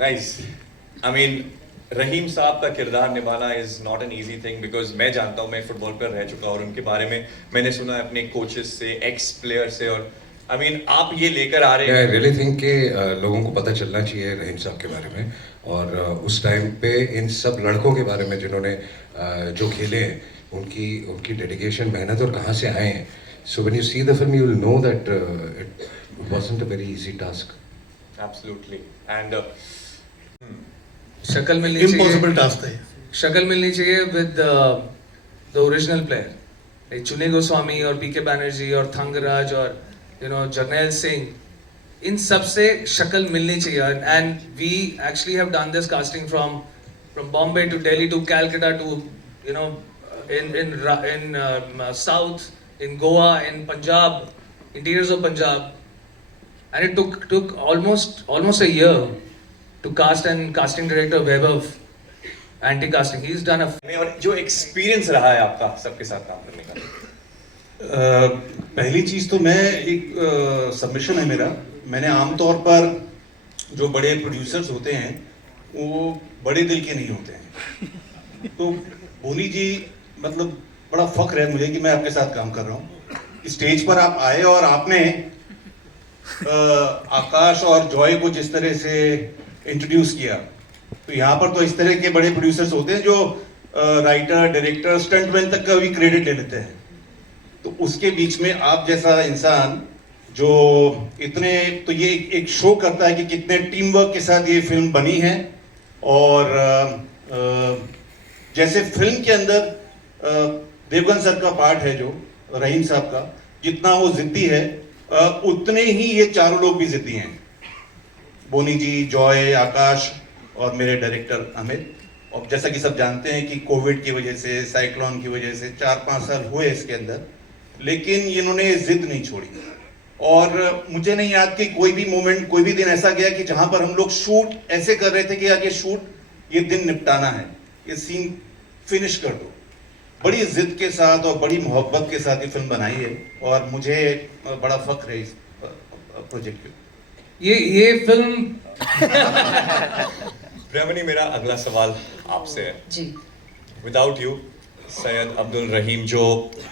Nice. I mean रहीम साहब का किरदार निभाना is not an easy thing because मैं जानता हूँ, मैं फुटबॉल पर रह चुका और उनके बारे में मैंने सुना है अपने कोचेस से, एक्स प्लेयर से. और आई मीन आप ये लेकर आ रहे हैं. आई रियली थिंक कि लोगों को पता चलना चाहिए रहीम साहब के बारे में, और उस टाइम पे इन सब लड़कों के बारे में जिन्होंने जो खेले हैं, उनकी उनकी डेडिकेशन, मेहनत और कहाँ से आए हैं. So when you see the film you will know that it wasn't a very easy task. Absolutely. And शक्ल मिलनी इम्पॉसिबल चाहिए, टास्क है. शक्ल मिलनी चाहिए with the original player, like चुनी गोस्वामी और पीके बैनर्जी और थंगराज और जर्नैल सिंह. इन सब से शक्ल मिलनी चाहिए. And we actually have done this casting from Bombay to Delhi to Calcutta to in south, in Goa, in Punjab, interiors of Punjab, and it took almost a year to cast. And casting director Vaibhav, anti-casting, he's done a और जो experience रहा है आपका सबके साथ काम करने का. पहली चीज तो मैं एक सबमिशन है मेरा. मैंने आमतौर पर जो बड़े प्रोड्यूसर्स होते हैं वो बड़े दिल के नहीं होते हैं. तो बोनी जी, मतलब बड़ा फख्र है मुझे कि मैं आपके साथ काम कर रहा हूँ. स्टेज पर आप आए और आपने आकाश और जॉय को जिस तरह से इंट्रोड्यूस किया, तो यहाँ पर तो इस तरह के बड़े प्रोड्यूसर्स होते हैं जो राइटर, डायरेक्टर, स्टंटमैन तक का भी क्रेडिट ले लेते हैं. तो उसके बीच में आप जैसा इंसान जो इतने, तो ये एक शो करता है कि कितने टीम वर्क के साथ ये फिल्म बनी है. और जैसे फिल्म के अंदर देवगन सर का पार्ट है जो रहीम साहब का, जितना वो जिद्दी है उतने ही ये चारों लोग भी जिद्दी हैं. बोनी जी, जॉय, आकाश और मेरे डायरेक्टर अमित. और जैसा कि सब जानते हैं कि कोविड की वजह से, साइक्लोन की वजह से 4-5 साल हुए इसके अंदर, लेकिन इन्होंने जिद नहीं छोड़ी. और मुझे नहीं याद कि कोई भी मोमेंट, कोई भी दिन ऐसा गया कि जहां पर हम लोग शूट ऐसे कर रहे थे कि यार ये शूट, ये दिन निपटाना है, ये सीन फिनिश कर दो. बड़ी जिद के साथ और बड़ी मोहब्बत के साथ ये फिल्म बनाई है और मुझे बड़ा फख्र है इस प्रोजेक्ट पे. ये फिल्म प्रियमनी, मेरा अगला सवाल आपसे है. जी. विदाउट यू सैयद अब्दुल रहीम, जो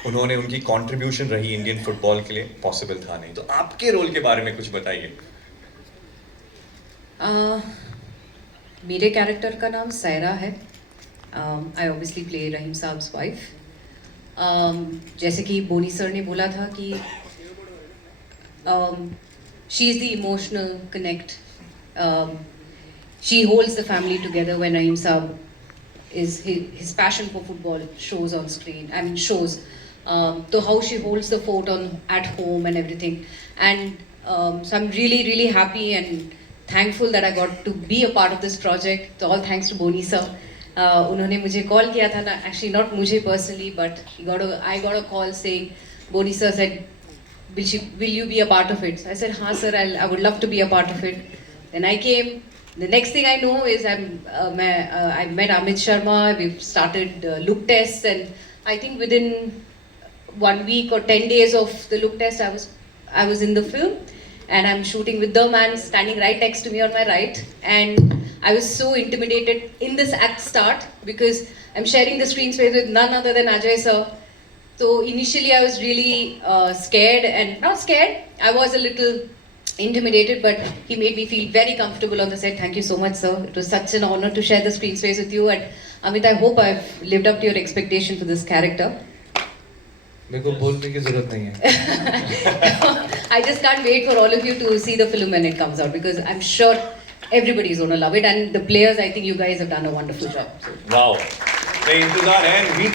उन्होंने, उनकी कंट्रीब्यूशन रही इंडियन फुटबॉल के लिए, पॉसिबल था नहीं. तो आपके रोल के बारे में कुछ बताइए. मेरे कैरेक्टर का नाम सायरा है. आई ऑब्वियसली प्ले रहीम साहब्स वाइफ. जैसे कि बोनी सर ने बोला था कि she is the emotional connect. She holds the family together when Rahim sahab is his passion for football shows on screen. I mean shows. So how she holds the fort at home and everything. And so I'm really happy and thankful that I got to be a part of this project. So all thanks to Boni sir. उन्होंने मुझे call किया था ना, actually not मुझे personally, but I got a call saying, Boni sir said, will you be a part of it? So I said, हाँ sir, I would love to be a part of it. Then I came. The next thing I know is I met Amit Sharma. We've started look tests, and I think within 1 week or 10 days of the look test, I was in the film, and I'm shooting with the man standing right next to me on my right, and I was so intimidated in this act start because I'm sharing the screen space with none other than Ajay sir. So initially I was really scared, and not scared, I was a little intimidated, but he made me feel very comfortable on the set. Thank you so much, sir. It was such an honor to share the screen space with you. And Amit, I hope I've lived up to your expectation for this character. मेरे को बोलने की जरूरत नहीं है. I just can't wait for all of you to see the film when it comes out, because I'm sure everybody is going to love it. And the players, I think you guys have done a wonderful job. Wow. इंतजार है.